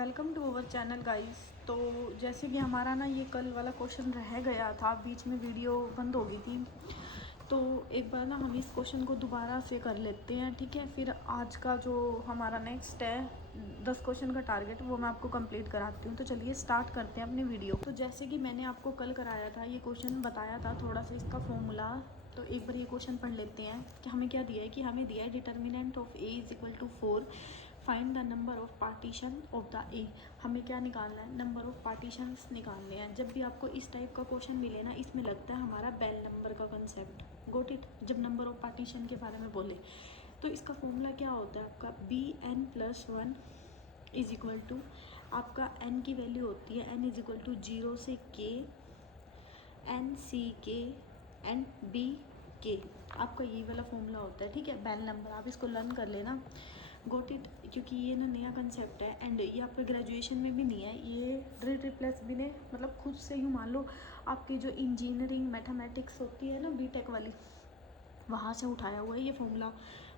Welcome to our channel guys. तो जैसे कि हमारा ना ये कल वाला क्वेश्चन रह गया था, बीच में वीडियो बंद हो गई थी, तो एक बार ना हम इस क्वेश्चन को दोबारा से कर लेते हैं, ठीक है। फिर आज का जो हमारा नेक्स्ट है 10 क्वेश्चन का टारगेट, वो मैं आपको कंप्लीट कराती हूँ। तो चलिए स्टार्ट करते हैं अपनी वीडियो। तो जैसे कि मैंने आपको कल कराया था, ये क्वेश्चन बताया था थोड़ा सा इसका फॉर्मूला। तो एक बार ये क्वेश्चन पढ़ लेते हैं कि हमें क्या दिया है। कि हमें दिया है determinant of A is equal to 4, find the number of partition of the A. हमें क्या निकालना है, नंबर ऑफ पार्टीशंस निकालने हैं। जब भी आपको इस टाइप का क्वेश्चन मिले ना, इसमें लगता है हमारा बेल नंबर का कंसेप्ट, गोट इट। जब नंबर ऑफ पार्टीशन के बारे में बोले तो इसका फॉर्मूला क्या होता है आपका, B N plus 1 is equal to, आपका एन की वैल्यू होती है एन इज इक्वल टू 0 से के, एन सी के एंड बी के। आपका ये वाला फॉर्मूला होता है, ठीक है। बेल नंबर आप इसको लर्न कर लेना, गोट इट, क्योंकि ये ना नया कंसेप्ट है एंड ये आपके ग्रेजुएशन में भी नहीं है। ये ट्रिपल प्लस भी ने मतलब खुद से ही मान लो आपकी जो इंजीनियरिंग मैथमेटिक्स होती है ना, बीटेक वाली, वहाँ से उठाया हुआ है ये फॉर्मूला,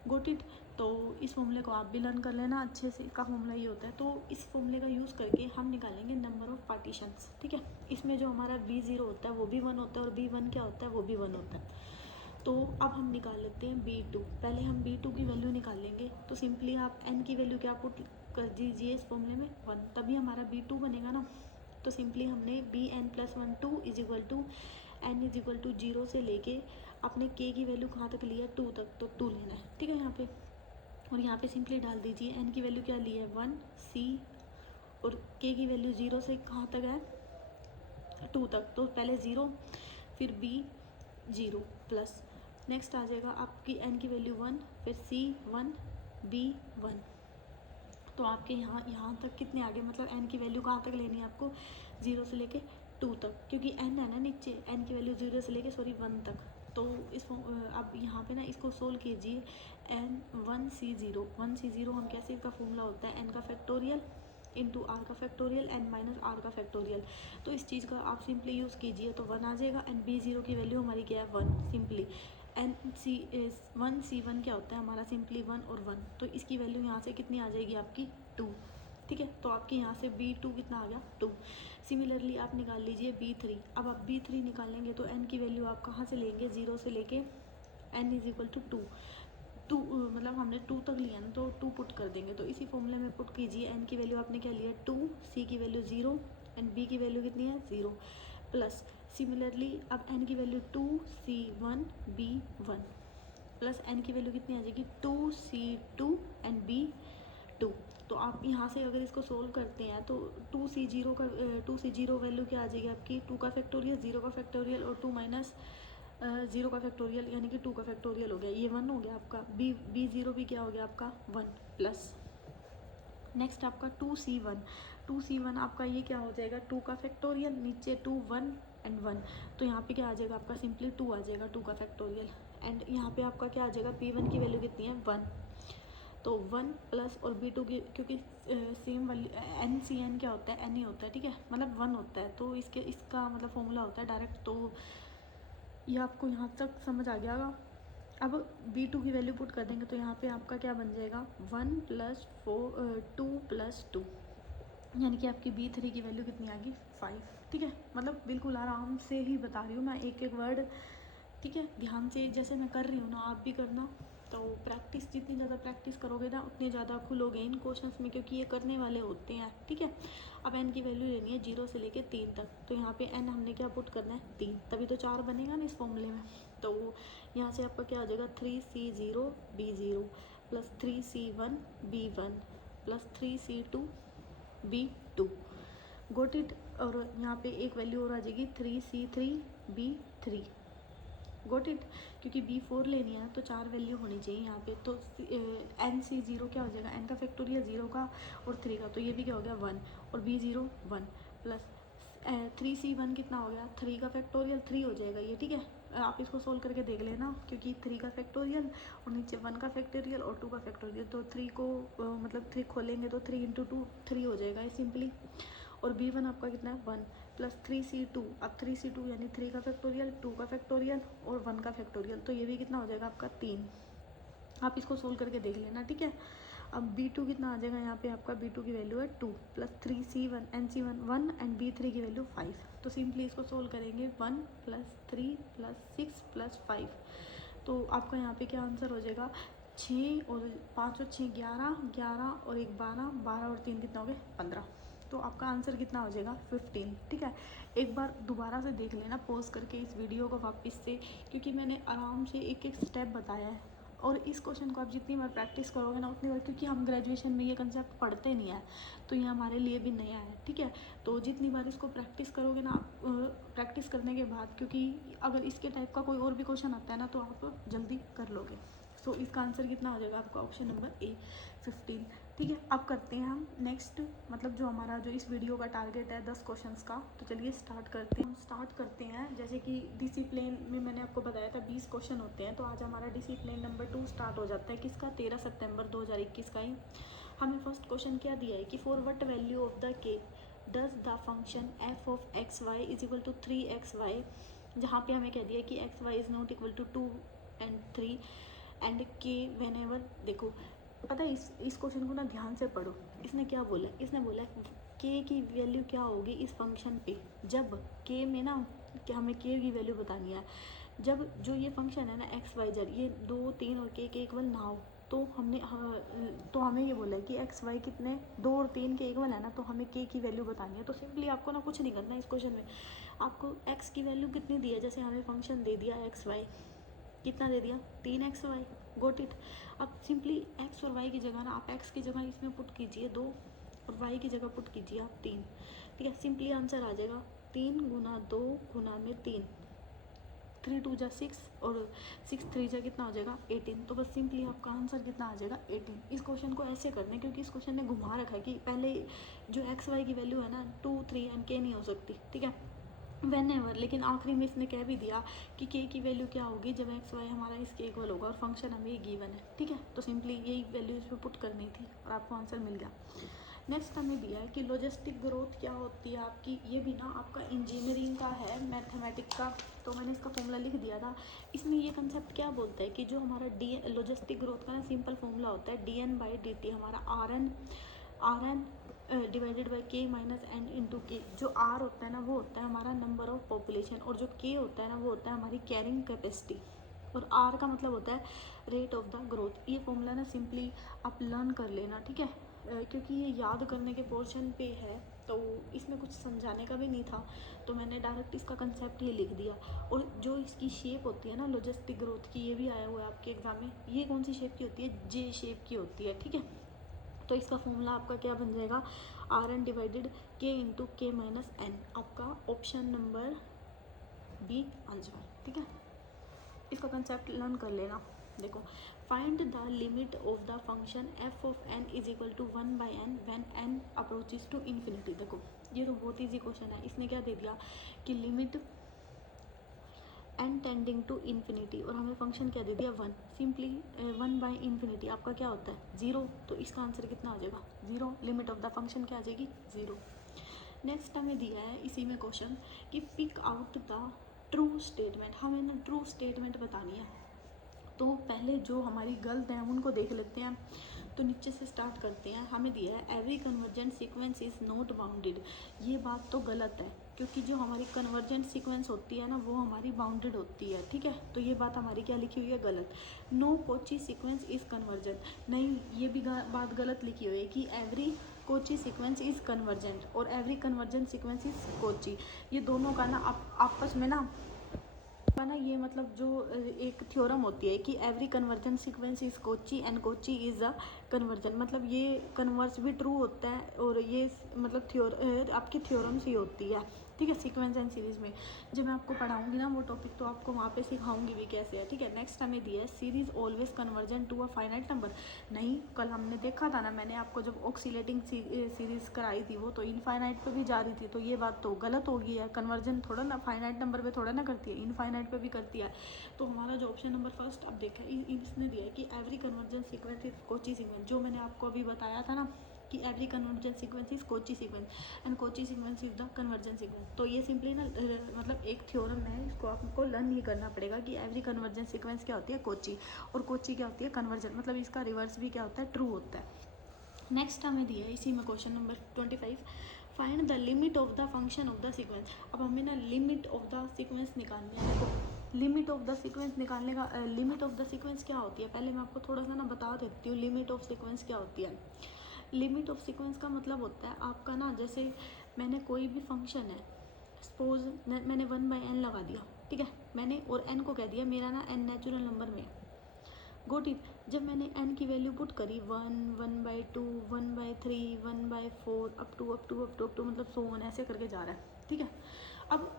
गोट इट। तो इस फॉर्मूले को आप भी लर्न कर लेना अच्छे से। इसका फॉर्मूला ये होता है। तो इस फॉर्मूले का यूज़ करके हम निकालेंगे नंबर ऑफ पार्टीशंस, ठीक है। इसमें जो हमारा B0 होता है वो भी 1 होता है, और B1 क्या होता है वो भी 1 होता है। तो अब हम निकाल लेते हैं B2। पहले हम B2 की वैल्यू निकालेंगे। तो सिंपली आप n की वैल्यू क्या पुट कर दीजिए इस फॉर्मूले में, 1, तभी हमारा B2 बनेगा ना। तो सिंपली हमने Bn plus 1 2 is equal to n is equal to 0 से लेके अपने k की वैल्यू कहाँ तक लिया है, 2 तक, तो 2 लेना है, ठीक है यहाँ पे। और यहाँ पे सिंपली डाल दीजिए n की वैल्यू क्या ली है 1, c, और k की वैल्यू 0 से कहाँ तक है, 2 तक। तो पहले 0 फिर b 0 प्लस नेक्स्ट आ जाएगा आपकी n की वैल्यू 1, फिर c 1, b 1। तो आपके यहाँ तक कितने आ गए, मतलब n की वैल्यू कहाँ तक लेनी है आपको, 0 से लेके 2 तक, क्योंकि n है ना नीचे, n की वैल्यू 0 से लेके 1 तक। तो इस अब यहाँ पे ना इसको सोल्व कीजिए, n 1c0 1c0 हम कैसे, इसका फॉर्मूला होता है n का फैक्टोरियल इंटू आर का फैक्टोरियल एन माइनस आर का फैक्टोरियल। तो इस चीज़ का आप सिंपली यूज़ कीजिए तो 1 आ जाएगा। एंड B0 की वैल्यू हमारी क्या है 1, सिंपली एन सी 1c1 क्या होता है हमारा, सिंपली 1 और 1। तो इसकी वैल्यू यहाँ से कितनी आ जाएगी आपकी 2, ठीक है। तो आपके यहाँ से B2 कितना आ गया 2। सिमिलरली आप निकाल लीजिए B3। अब आप B3 निकालेंगे तो n की वैल्यू आप कहाँ से लेंगे, 0 से लेके n इज इक्वल टू 2, मतलब हमने 2 तक लिया ना, तो 2 पुट कर देंगे। तो इसी फॉर्मूले में पुट कीजिए, n की वैल्यू आपने क्या लिया 2, c की वैल्यू 0 एंड b की वैल्यू कितनी है 0, प्लस सिमिलरली अब n की value 2, c1, b1, plus n की वैल्यू कितनी आ जाएगी 2, c2 एंड b2। तो आप यहाँ से अगर इसको सोल्व करते हैं तो 2c0 वैल्यू क्या आ जाएगी आपकी, 2 का फैक्टोरियल, 0 का फैक्टोरियल और 2 माइनस 0 का फैक्टोरियल, यानी कि 2 का फैक्टोरियल हो गया, ये 1 हो गया आपका। B0 भी क्या हो गया आपका 1, प्लस नेक्स्ट आपका 2c1 आपका ये क्या हो जाएगा 2 का फैक्टोरियल, नीचे 2 1 एंड 1। तो यहाँ पे क्या आ जाएगा आपका, सिंपली 2 आ जाएगा 2 का फैक्टोरियल। एंड यहाँ पे आपका क्या आ जाएगा, P1 की वैल्यू कितनी है 1, तो 1 प्लस और B2 की, क्योंकि सेम वैल्यू NCN क्या होता है, N ही होता है, ठीक है, मतलब 1 होता है। तो इसका मतलब फॉर्मूला होता है डायरेक्ट। तो ये आपको यहाँ तक समझ आ गया होगा। अब B2 की वैल्यू पुट कर देंगे तो यहाँ पे आपका क्या बन जाएगा 1 प्लस 2 प्लस 2, यानी कि आपकी B3 की वैल्यू कितनी आ गई 5, ठीक है। मतलब बिल्कुल आराम से ही बता रही हूँ मैं, एक एक वर्ड, ठीक है। ध्यान से जैसे मैं कर रही हूँ ना आप भी करना। तो प्रैक्टिस, जितनी ज़्यादा प्रैक्टिस करोगे ना उतने ज़्यादा खुलोगे इन क्वेश्चंस में, क्योंकि ये करने वाले होते हैं, ठीक है। अब n की वैल्यू लेनी है 0 से लेके 3 तक। तो यहाँ पे n हमने क्या पुट करना है 3, तभी तो 4 बनेगा ना इस फॉर्मूले में। तो यहाँ से आपका क्या आ जाएगा 3c0 b0 plus 3c1 b1 plus 3c2 b2, got it. और यहाँ पे एक वैल्यू और आ जाएगी 3c3 b3, गोट इट। क्योंकि B4 लेनी है ना तो 4 वैल्यू होनी चाहिए यहाँ पे। तो NC0 क्या हो जाएगा, n का फैक्टोरियल 0 का और 3 का, तो ये भी क्या हो गया 1, और B0 1 प्लस 3C1 कितना हो गया 3 का फैक्टोरियल 3 हो जाएगा ये, ठीक है। आप इसको सोल्व करके देख लेना, क्योंकि 3 का फैक्टोरियल और नीचे 1 का फैक्टोरियल और 2 का फैक्टोरियल, तो 3 को मतलब 3 खोलेंगे तो 3 इंटू 2 3 हो जाएगा ये सिंपली। और B1 आपका कितना है 1 प्लस 3C2, अब 3C2 यानी 3 का फैक्टोरियल, 2 का फैक्टोरियल और 1 का फैक्टोरियल, तो ये भी कितना हो जाएगा आपका 3। आप इसको सोल्व करके देख लेना, ठीक है। अब B2 कितना आ जाएगा, यहाँ पे आपका B2 की वैल्यू है 2 plus 3C1 NC1 1 and B3 की वैल्यू 5। तो सिंपली इसको सोल्व करेंगे 1 प्लस 3 प्लस 6 प्लस 5। तो आपका यहाँ पे क्या आंसर हो जाएगा, 6 और 5 और 6 11, 11 और 1 12, 12 और 3 कितना हो गए 15। तो आपका आंसर कितना हो जाएगा 15। ठीक है, एक बार दोबारा से देख लेना पॉज करके इस वीडियो को वापस से, क्योंकि मैंने आराम से एक एक स्टेप बताया है। और इस क्वेश्चन को आप जितनी बार प्रैक्टिस करोगे ना उतनी बार, क्योंकि हम ग्रेजुएशन में ये कंसेप्ट पढ़ते नहीं है तो ये हमारे लिए भी नया है। ठीक है, तो जितनी बार इसको प्रैक्टिस करोगे ना, प्रैक्टिस करने के बाद, क्योंकि अगर इसके टाइप का कोई और भी क्वेश्चन आता है ना तो आप जल्दी कर लोगे। सो इसका आंसर कितना हो जाएगा आपका ऑप्शन नंबर ए 15। ठीक है, अब करते हैं हम नेक्स्ट, मतलब जो हमारा जो इस वीडियो का टारगेट है 10 क्वेश्चंस का। तो चलिए स्टार्ट करते हैं। जैसे कि डिसिप्लिन में मैंने आपको बताया था 20 क्वेश्चन होते हैं, तो आज हमारा डिसिप्लिन नंबर 2 स्टार्ट हो जाता है। किसका, 13 सितंबर 2021 का ही। हमें फर्स्ट क्वेश्चन क्या दिया है कि for what value of the K does the function F of x Y is equal to 3xy, जहाँ पे हमें कह दिया कि X Y is not equal to 2 and 3 and K whenever. देखो पता है, इस क्वेश्चन को ना ध्यान से पढ़ो। इसने क्या बोला, इसने बोला के की वैल्यू क्या होगी इस फंक्शन पे, जब के में ना कि हमें के की वैल्यू बतानी है, जब जो ये फंक्शन है ना एक्स वाई जेड ये 2 3 और के इक्वल ना हो। तो हमें ये बोला है कि एक्स वाई कितने 2 और 3 के इक्वल है ना, तो हमें के की वैल्यू बतानी है। तो सिंपली आपको ना कुछ नहीं करना है इस क्वेश्चन में। आपको एक्स की वैल्यू कितनी दी है, जैसे हमें फंक्शन दे दिया एक्स वाई, कितना दे दिया 3xy, गोट इट। अब सिंपली एक्स और वाई की जगह ना आप एक्स की जगह इसमें पुट कीजिए 2 और वाई की जगह पुट कीजिए आप 3। ठीक है, सिंपली आंसर आ जाएगा 3 गुना 2 गुना में 3, 3 2 जा 6 और 6 3 जा कितना हो जाएगा 18। तो बस सिंपली आपका आंसर कितना आ जाएगा 18। इस क्वेश्चन को ऐसे करने, क्योंकि इस क्वेश्चन ने घुमा रखा है कि पहले जो एक्स वाई की वैल्यू है ना 2 3 एंड के नहीं हो सकती। ठीक है, वेन एवर, लेकिन आखिरी में इसने कह भी दिया कि के की वैल्यू क्या होगी जब एक्स वाई हमारा इसके इक्वल होगा और फंक्शन हमें ये गिवन है। ठीक है, तो सिंपली यही वैल्यू इसमें पुट करनी थी और आपको आंसर मिल गया। नेक्स्ट हमें दिया है कि लॉजिस्टिक ग्रोथ क्या होती है आपकी, ये भी ना आपका इंजीनियरिंग का है, मैथमेटिक्स का, तो मैंने इसका फॉर्मूला लिख दिया था। इसमें ये कंसेप्ट क्या बोलता है कि जो हमारा डी लॉजिस्टिक ग्रोथ का ना सिंपल फॉर्मूला होता है dN/dt, हमारा आर एन डिवाइडेड बाई के माइनस एन इंटू के। जो आर होता है ना वो होता है हमारा नंबर ऑफ पॉपुलेशन, और जो के होता है ना वो होता है हमारी कैरिंग कैपेसिटी, और आर का मतलब होता है रेट ऑफ द ग्रोथ। ये फॉर्मूला ना सिंपली आप लर्न कर लेना। ठीक है, क्योंकि ये याद करने के पोर्शन पे है तो इसमें कुछ समझाने का भी नहीं था, तो मैंने डायरेक्ट इसका कंसेप्ट ये लिख दिया। और जो इसकी शेप होती है ना लॉजिस्टिक ग्रोथ की, ये भी आया हुआ है आपके एग्जाम में, ये कौन सी शेप की होती है, जे शेप की होती है। ठीक है, तो इसका फॉर्मूला आपका क्या बन जाएगा, R N divided K into K minus N, आपका ऑप्शन नंबर बी आंसर। ठीक है, इसका कंसेप्ट लर्न कर लेना। देखो, find the limit of the function F of N is equal to 1/n when n approaches to infinity. देखो ये तो बहुत ईजी क्वेश्चन है। इसने क्या दे दिया कि limit n tending to infinity, और हमें फंक्शन क्या दे दिया 1। सिंपली 1/∞ आपका क्या होता है 0, तो इसका आंसर कितना आ जाएगा 0। लिमिट ऑफ द फंक्शन क्या आ जाएगी 0। नेक्स्ट हमें दिया है इसी में क्वेश्चन कि pick out the true statement, हमें ना ट्रू स्टेटमेंट बतानी है। तो पहले जो हमारी गलत हैं उनको देख लेते हैं। तो नीचे से स्टार्ट करते हैं। हमें दिया है every convergent sequence is not bounded. ये बात तो गलत है, क्योंकि जो हमारी कन्वर्जेंट सीक्वेंस होती है ना वो हमारी बाउंडेड होती है। ठीक है, तो ये बात हमारी क्या लिखी हुई है गलत। No Cauchy sequence is convergent, नहीं ये भी बात गलत लिखी हुई है कि every Cauchy sequence is convergent और every convergent sequence is Cauchy. ये दोनों का ना आपस में ना ये मतलब जो एक थ्योरम होती है कि every conversion sequence is Kochi and Kochi is a conversion, मतलब ये कन्वर्स भी ट्रू होता है और ये मतलब आपकी थ्योरम्स ही होती है। ठीक है, सीक्वेंस एंड सीरीज़ में जब मैं आपको पढ़ाऊंगी ना वो टॉपिक तो आपको वहाँ पे सिखाऊंगी भी कैसे है। ठीक है, नेक्स्ट हमें दिया है series always conversion to a finite number. नहीं, कल हमने देखा था ना, मैंने आपको जब ऑक्सीलेटिंग सीरीज़ कराई थी वो तो इनफाइनाइट पे भी जा रही थी, तो ये बात तो गलत हो गई है। कन्वर्जन थोड़ा ना फाइनाइट नंबर पे थोड़ा ना करती है, इनफाइनाइट पे भी करती है। तो हमारा जो ऑप्शन नंबर फर्स्ट अब देखा इसने दिया है कि every conversion sequence is Kochi sequence, जो मैंने आपको अभी बताया था ना कि every convergent sequence is Kochi sequence and Kochi sequence is the convergent sequence. तो ये सिंपली ना मतलब एक थ्योरम है, इसको आपको लर्न ही करना पड़ेगा कि एवरी कन्वर्जेंट सीक्वेंस क्या होती है, कोची, और कोची क्या होती है, कन्वर्जेंट, मतलब इसका रिवर्स भी क्या होता है, ट्रू होता है। नेक्स्ट हमें दिया है इसी में question number 25, find the limit of the function of the sequence. अब हमें ना लिमिट ऑफ द सीक्वेंस निकालनी है। देखो लिमिट ऑफ द सीक्वेंस निकालने का लिमिट ऑफ द सीक्वेंस क्या होती है, पहले मैं आपको थोड़ा सा ना बता देती हूँ लिमिट ऑफ सीक्वेंस क्या होती है। लिमिट ऑफ सीक्वेंस का मतलब होता है आपका ना, जैसे मैंने कोई भी फंक्शन है, सपोज मैंने 1/n लगा दिया, ठीक है, मैंने और n को कह दिया मेरा ना n नेचुरल नंबर में गोट इट। जब मैंने n की वैल्यू पुट करी 1, 1/2, 1/3, 1/4 अप टू मतलब सो ऑन ऐसे करके जा रहा है, ठीक है। अब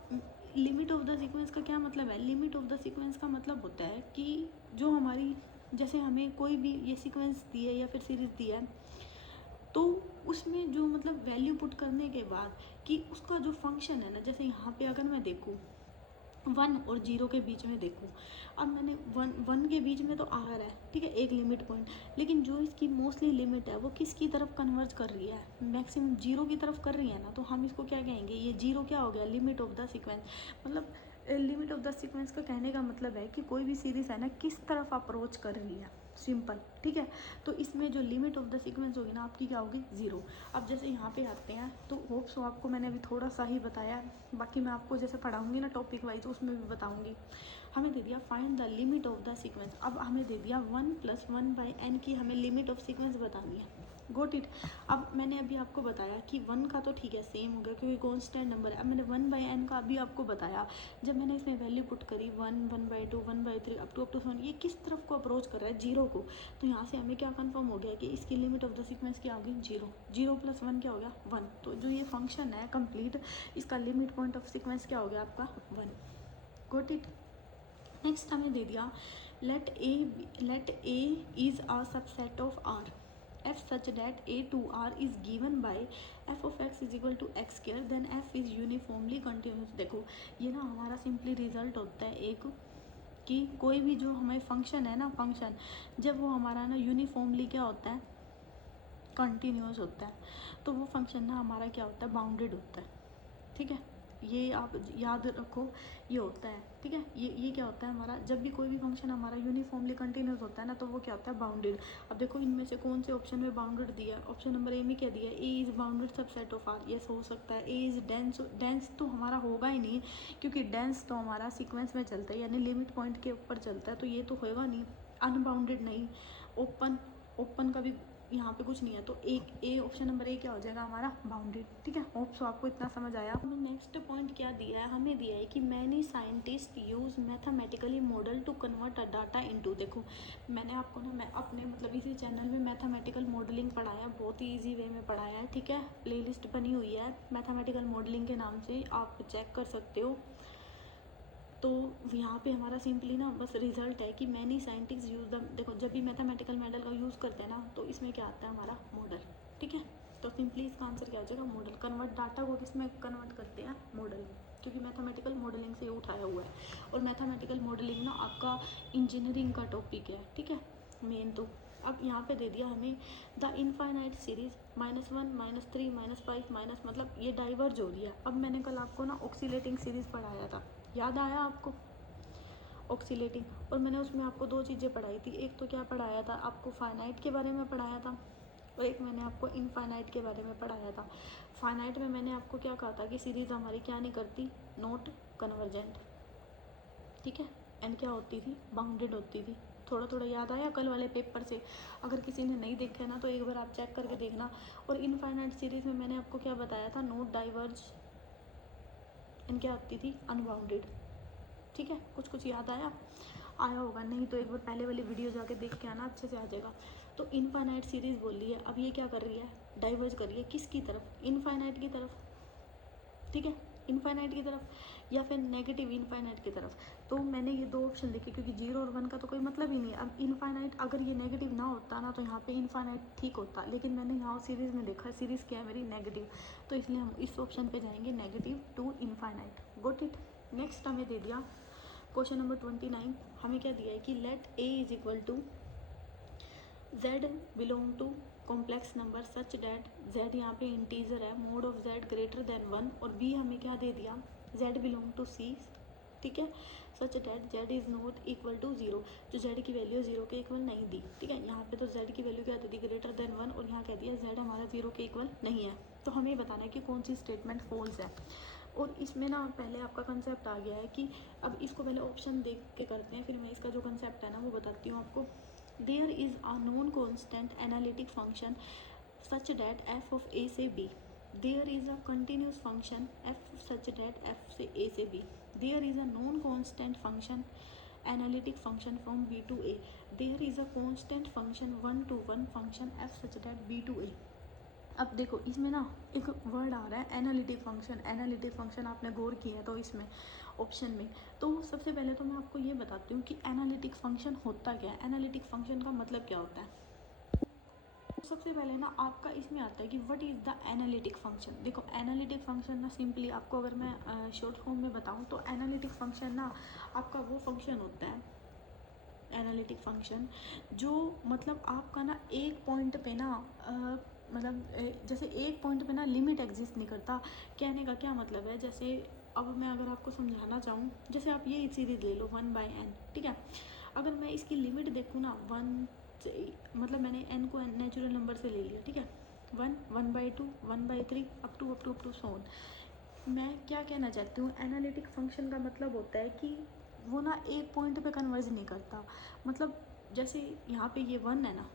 लिमिट ऑफ द सीक्वेंस का क्या मतलब है, लिमिट ऑफ द सीक्वेंस का मतलब होता है कि जो हमारी, जैसे हमें कोई भी ये सीक्वेंस दी है या फिर सीरीज दी है, तो उसमें जो मतलब वैल्यू पुट करने के बाद कि उसका जो फंक्शन है ना, जैसे यहाँ पे अगर मैं देखूँ 1 और 0 के बीच में देखूँ, अब मैंने 1 के बीच में तो आ रहा है, ठीक है, एक लिमिट पॉइंट, लेकिन जो इसकी मोस्टली लिमिट है वो किसकी तरफ कन्वर्ज कर रही है, मैक्सिमम 0 की तरफ कर रही है ना, तो हम इसको क्या कहेंगे, ये 0 क्या हो गया, लिमिट ऑफ द सीक्वेंस। मतलब लिमिट ऑफ द सीक्वेंस का कहने का मतलब है कि कोई भी सीरीज़ है ना किस तरफ अप्रोच कर रही है, सिंपल, ठीक है। तो इसमें जो लिमिट ऑफ द सीक्वेंस होगी ना आपकी क्या होगी, 0। अब जैसे यहाँ पे आते हैं, तो होप सो आपको मैंने अभी थोड़ा सा ही बताया है, बाकी मैं आपको जैसे पढ़ाऊंगी ना टॉपिक वाइज उसमें भी बताऊंगी। हमें दे दिया find the limit of the sequence, अब हमें दे दिया 1 + 1/n की हमें लिमिट ऑफ सीक्वेंस बतानी है, गोट इट। अब मैंने अभी आपको बताया कि 1 का तो ठीक है सेम हो गया क्योंकि कॉन्स्टेंट नंबर है। अब मैंने 1/n का अभी आपको बताया, जब मैंने इसमें वैल्यू पुट करी 1, 1/2, 1/3 अप टू 7, ये किस तरफ को अप्रोच कर रहा है, 0 को। तो यहाँ से हमें क्या कंफर्म हो गया कि इसकी लिमिट ऑफ द सीक्वेंस क्या होगी, 0। 0 + 1 क्या हो गया, 1। तो जो ये फंक्शन है कंप्लीट, इसका लिमिट पॉइंट ऑफ सीक्वेंस क्या हो गया आपका, 1, गोट इट। नेक्स्ट हमें दे दिया let A is a subset of R f such that a to r is given by f of x is equal to x square then f is uniformly continuous। देखो ये ना हमारा simply result होता है एक, कि कोई भी जो हमें फंक्शन है ना, फंक्शन जब वो हमारा ना यूनिफॉर्मली क्या होता है, कंटिन्यूस होता है, तो वो फंक्शन ना हमारा क्या होता है, बाउंडेड होता है, ठीक है। ये आप याद रखो, ये होता है, ठीक है। ये क्या होता है हमारा, जब भी कोई भी फंक्शन हमारा यूनिफॉर्मली कंटिन्यूस होता है ना, तो वो क्या होता है, बाउंडेड। अब देखो इनमें से कौन से ऑप्शन में बाउंडेड दिया है, ऑप्शन नंबर ए में क्या दिया है, A is bounded subset of R, yes हो सकता है। ए इज़ डेंस, डेंस तो हमारा होगा ही नहीं क्योंकि डेंस तो हमारा सीक्वेंस में चलता है, यानी लिमिट पॉइंट के ऊपर चलता है, तो ये तो होगा नहीं। अनबाउंडेड नहीं, ओपन, ओपन का भी यहाँ पे कुछ नहीं है, तो एक ए ऑप्शन नंबर ए क्या हो जाएगा हमारा, बाउंडेड, ठीक है। होप सो आपको इतना समझ आया। हमें नेक्स्ट पॉइंट क्या दिया है, हमें दिया है कि many scientist use mathematically model to convert a data into. देखो मैंने आपको ना, मैं अपने मतलब इसी चैनल में मैथमेटिकल मॉडलिंग पढ़ाया, बहुत ही ईजी वे में पढ़ाया है, ठीक है। प्लेलिस्ट बनी हुई है मैथमेटिकल मॉडलिंग के नाम से, आप चेक कर सकते हो। तो यहाँ पे हमारा सिंपली ना बस रिजल्ट है कि मैनी साइंटिस्ट यूज़ द, देखो जब भी मैथमेटिकल मॉडल का यूज़ करते हैं ना, तो इसमें क्या आता है हमारा मॉडल, ठीक है। तो सिंपली इसका आंसर क्या आ जाएगा, मॉडल। कन्वर्ट डाटा को किस में कन्वर्ट करते हैं, मॉडल में, क्योंकि मैथमेटिकल मॉडलिंग से उठाया हुआ है, और मैथमेटिकल मॉडलिंग ना आपका इंजीनियरिंग का टॉपिक है, ठीक है, मेन। तो अब यहाँ पे दे दिया हमें द इनफाइनाइट सीरीज -1, -3, -5 माइनस, मतलब ये डाइवर्ज हो रही है। अब मैंने कल आपको ना ऑक्सीलेटिंग सीरीज़ पढ़ाया था, याद आया आपको, ऑक्सीलेटिंग, और मैंने उसमें आपको 2 चीज़ें पढ़ाई थी। एक तो क्या पढ़ाया था आपको, फाइनाइट के बारे में पढ़ाया था, और एक मैंने आपको इनफाइनाइट के बारे में पढ़ाया था। फाइनाइट में मैंने आपको क्या कहा था कि सीरीज़ हमारी क्या नहीं करती, नॉट कन्वर्जेंट, ठीक है, एंड क्या होती थी, बाउंडेड होती थी। थोड़ा थोड़ा याद आया कल वाले पेपर से, अगर किसी ने नहीं देखा ना तो एक बार आप चेक करके देखना। और इनफाइनाइट सीरीज़ में मैंने आपको क्या बताया था, नॉट डाइवर्ज, एंड क्या होती थी, अनबाउंडेड, ठीक है। कुछ कुछ याद आया होगा, नहीं तो एक बार पहले वाली वीडियो जाके देख के आना, अच्छे से आ जाएगा। तो इनफाइनाइट सीरीज़ बोल रही है, अब ये क्या कर रही है, डाइवर्ज कर रही है, किसकी तरफ, इनफाइनाइट की तरफ, ठीक है, इनफाइनाइट की तरफ, या फिर नेगेटिव इनफाइनाइट की तरफ। तो मैंने ये 2 ऑप्शन लिखे क्योंकि 0 और 1 का तो कोई मतलब ही नहीं है। अब इनफाइनाइट अगर ये नेगेटिव ना होता ना, तो यहाँ पे इनफाइनाइट ठीक होता, लेकिन मैंने यहाँ सीरीज़ में देखा, सीरीज़ क्या है मेरी, नेगेटिव, तो इसलिए हम इस ऑप्शन पे जाएंगे, negative to infinite, got it. Next हमें दे दिया क्वेश्चन नंबर 29, हमें क्या दिया है कि let A is equal to z belong to complex number such that z यहाँ पे इंटीजर है, mod of z greater than 1, और b हमें क्या दे दिया, z बिलोंग टू c, ठीक है, such that z is not equal to 0, जो z की वैल्यू 0 के इक्वल नहीं दी, ठीक है। यहाँ पे तो z की वैल्यू क्या दे दी, ग्रेटर देन 1, और यहाँ कह दिया z हमारा 0 के इक्वल नहीं है। तो हमें बताना है कि कौन सी स्टेटमेंट फॉल्स है। और इसमें ना पहले आपका कंसेप्ट आ गया है कि अब इसको पहले ऑप्शन देख के करते हैं, फिर मैं इसका जो कंसेप्ट है ना वो बताती हूँ आपको। There is a non constant analytic function such that f of a से b, there is a continuous function f such that f से a से b, there is a non constant function analytic function from b to a, there is a constant function 1 to 1 function f such that b to a। अब देखो इसमें ना एक word आ रहा है analytic function. Analytic function आपने गौर किया है तो इसमें ऑप्शन में, तो सबसे पहले तो मैं आपको ये बताती हूँ कि एनालिटिक फंक्शन होता क्या है, एनालिटिक फंक्शन का मतलब क्या होता है। सबसे पहले ना आपका इसमें आता है कि what is the analytic function. देखो एनालिटिक फंक्शन ना सिंपली आपको अगर मैं शॉर्ट फॉर्म में बताऊँ तो एनालिटिक फंक्शन ना आपका वो फंक्शन होता है, एनालिटिक फंक्शन जो मतलब आपका ना एक पॉइंट पे ना जैसे एक पॉइंट पे ना लिमिट एग्जिस्ट नहीं करता। कहने का क्या मतलब है, जैसे अब मैं अगर आपको समझाना चाहूँ, जैसे आप ये सीरीज ले लो 1/n, ठीक है। अगर मैं इसकी लिमिट देखूँ ना 1 से, मतलब मैंने n को नेचुरल नंबर से ले लिया, ठीक है, 1, 1/2, 1/3 अप टू सो ऑन। मैं क्या कहना चाहती हूँ, एनालिटिक फंक्शन का मतलब होता है कि वो ना एक पॉइंट पे कन्वर्ज नहीं करता। मतलब जैसे यहाँ पे ये 1 है ना,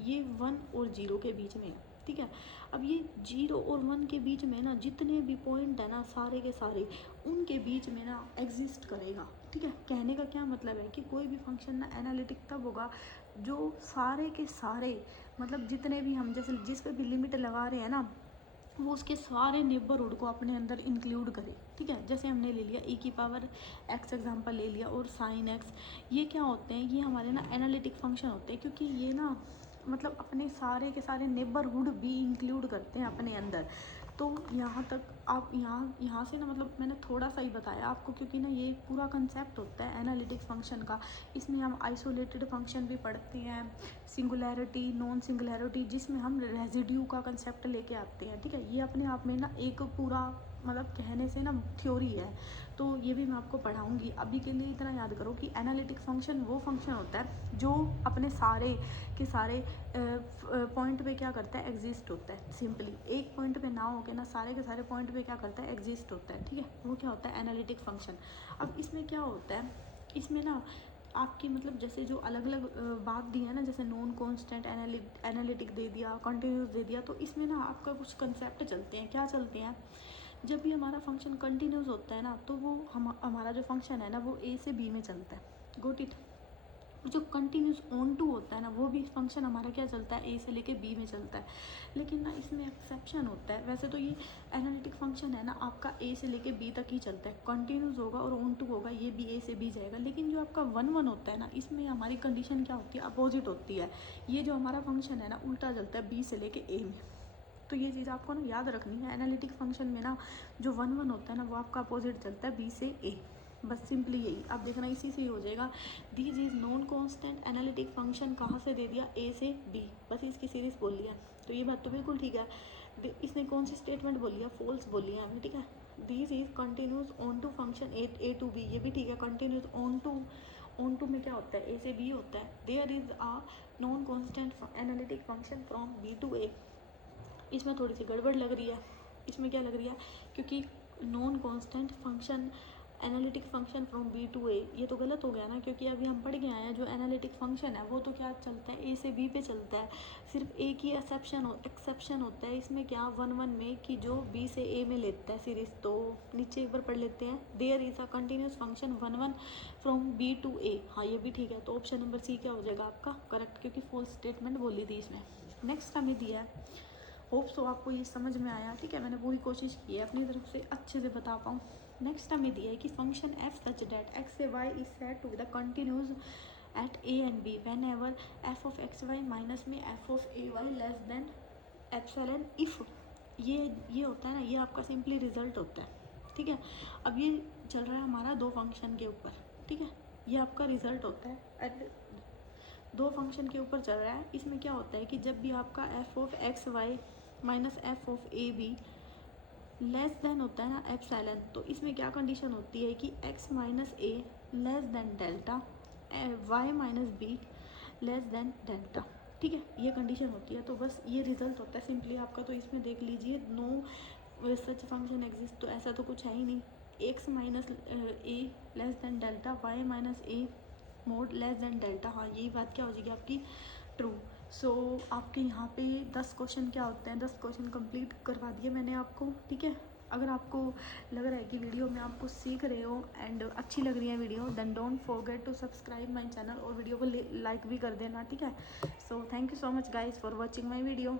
ये 1 और 0 के बीच में है, ठीक है। अब ये 0 और 1 के बीच में ना जितने भी पॉइंट है ना सारे के सारे उनके बीच में ना एग्जिस्ट करेगा, ठीक है। कहने का क्या मतलब है कि कोई भी फंक्शन ना एनालिटिक तब होगा जो सारे के सारे, मतलब जितने भी हम जैसे जिस पे भी लिमिट लगा रहे हैं ना वो उसके सारे नेबरहुड को अपने अंदर इंक्लूड करे, ठीक है। जैसे हमने ले लिया e⁻x एग्जांपल ले लिया और sin x, ये क्या होते हैं, ये हमारे ना एनालिटिक फंक्शन होते हैं क्योंकि ये ना मतलब अपने सारे के सारे नेबरहुड भी इंक्लूड करते हैं अपने अंदर। तो यहाँ तक आप यहाँ से ना मतलब मैंने थोड़ा सा ही बताया आपको क्योंकि ना ये पूरा कंसेप्ट होता है एनालिटिक फंक्शन का। इसमें हम आइसोलेटेड फंक्शन भी पढ़ते हैं, सिंगुलैरिटी, नॉन सिंगुलैरिटी, जिसमें हम रेजिड्यू का कंसेप्ट लेके आते हैं, ठीक है। ये अपने आप में ना एक पूरा मतलब कहने से ना थ्योरी है, तो ये भी मैं आपको पढ़ाऊँगी। अभी के लिए इतना याद करो कि एनालिटिक फंक्शन वो फंक्शन होता है जो अपने सारे के सारे पॉइंट पे क्या करता है, एग्जिस्ट होता है। सिंपली एक पॉइंट पे ना हो के ना सारे के सारे पॉइंट पे क्या करता है, एग्जिस्ट होता है, ठीक है। वो क्या होता है, एनालिटिक फंक्शन। अब इसमें क्या होता है, इसमें ना आपकी मतलब जैसे जो अलग अलग बात दी है ना, जैसे नॉन कॉन्स्टेंट एनालिटिक दे दिया, कंटिन्यूस दे दिया, तो इसमें ना आपका कुछ कंसेप्ट चलते हैं। क्या चलते हैं, जब भी हमारा फंक्शन कंटिन्यूस होता है ना तो वो हमारा जो फंक्शन है ना वो ए से बी में चलता है, गोट इट। जो कंटिन्यूस ऑन टू होता है ना वो भी फंक्शन हमारा क्या चलता है, ए से लेके बी में चलता है। लेकिन ना इसमें एक्सेप्शन होता है। वैसे तो ये एनालिटिक फंक्शन है ना आपका ए से लेके बी तक ही चलता है, कंटिन्यूस होगा और ऑन टू होगा, ये भी ए से बी जाएगा। लेकिन जो आपका 1/1 होता है ना इसमें हमारी कंडीशन क्या होती है, अपोजिट होती है। ये जो हमारा फंक्शन है ना उल्टा चलता है बी से लेके ए में। तो ये चीज़ आपको ना याद रखनी है, एनालिटिक फंक्शन में ना जो 1/1 होता है ना वो आपका अपोजिट चलता है बी से ए। बस सिंपली यही आप देखना, इसी से ही हो जाएगा। This is non constant analytic function कहाँ से दे दिया, ए से बी, बस इसकी सीरीज बोल लिया। तो ये बात तो बिल्कुल ठीक है। इसने कौन सी स्टेटमेंट बोली है, फॉल्स बोली है हमें, ठीक है। This is continuous onto function a to b, ये भी ठीक है। कंटिन्यूस ऑन टू में क्या होता है, ए से बी होता है। There is a non constant analytic function from B to A. इसमें थोड़ी सी गड़बड़ लग रही है, इसमें क्या लग रही है, क्योंकि non constant function analytic function from B to A, ये तो गलत हो गया ना, क्योंकि अभी हम पढ़ के आए हैं जो एनालिटिक फंक्शन है वो तो क्या चलता है, ए से बी पे चलता है। सिर्फ एक ही एक्सेप्शन होता है इसमें, क्या 1/1 में, कि जो बी से ए में लेता है सीरीज। तो नीचे एक बार पढ़ लेते हैं, there is a continuous function 1/1 from B to A. हाँ ये भी ठीक है, तो ऑप्शन नंबर सी क्या हो जाएगा आपका करेक्ट, क्योंकि फुल स्टेटमेंट बोली थी इसमें। नेक्स्ट हमें दिया है, होप सो आपको ये समझ में आया, ठीक है। मैंने पूरी कोशिश की है अपनी तरफ से अच्छे से बता पाऊँ। नेक्स्ट हमें दिया है कि function F such that X से Y is set to the continuous at A and B whenever F of x Y minus में F of A Y less than epsilon if. ये होता है ना, ये आपका सिंपली रिजल्ट होता है, ठीक है। अब ये चल रहा है हमारा दो फंक्शन के ऊपर, ठीक है, ये आपका रिजल्ट होता है। दो फंक्शन के ऊपर चल रहा है। इसमें क्या होता है कि जब भी आपका f of x Y minus f of a b less than होता है ना एप्सिलॉन, तो इसमें क्या कंडीशन होती है कि x minus A less than delta, y minus B less than delta. ठीक है, ये कंडीशन होती है। तो बस ये रिजल्ट होता है सिंपली आपका। तो इसमें देख लीजिए नो सच फंक्शन एग्जिस्ट, तो ऐसा तो कुछ है ही नहीं। x minus A less than delta, y minus A mod less than delta. हाँ, यही बात क्या हो जाएगी आपकी ट्रू। सो आपके यहाँ पे 10 क्वेश्चन क्या होते हैं, 10 क्वेश्चन कंप्लीट करवा दिए मैंने आपको। ठीक है, अगर आपको लग रहा है कि वीडियो में आपको सीख रहे हो एंड अच्छी लग रही है video, then don't forget to subscribe my channel और वीडियो को लाइक भी कर देना। ठीक है, so thank you so much guys for watching my video.